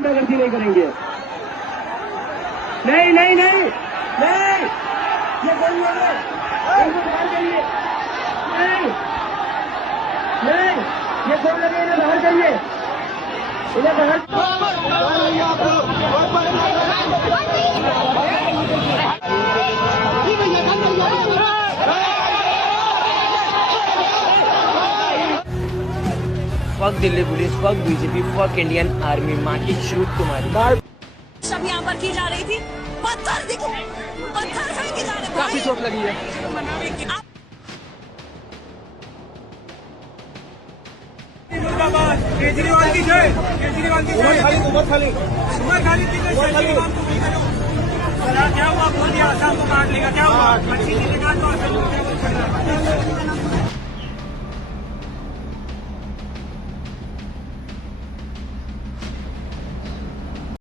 गुंडागर्दी नहीं करेंगे। नहीं नहीं नहीं नहीं, ये कोई है, इनको बाहर करिए। नहीं नहीं, ये कौन लगे, इन्हें बाहर करिए, इन्हें बाहर। Fuck Delhi police, fuck BJP, fuck Indian army, माँ की छूट तुम्हारी। सब यहाँ पर की जा रही थी, पत्थर दिखे, पत्थर फेंके जा रहे, काफी चोट लगी है। केजरीवाल की जय, केजरीवाल की जय। उमर खालिद की जय। क्या हुआ, बोल दिया शाम को काट लेगा, क्या हुआ, अच्छी चीजें काट।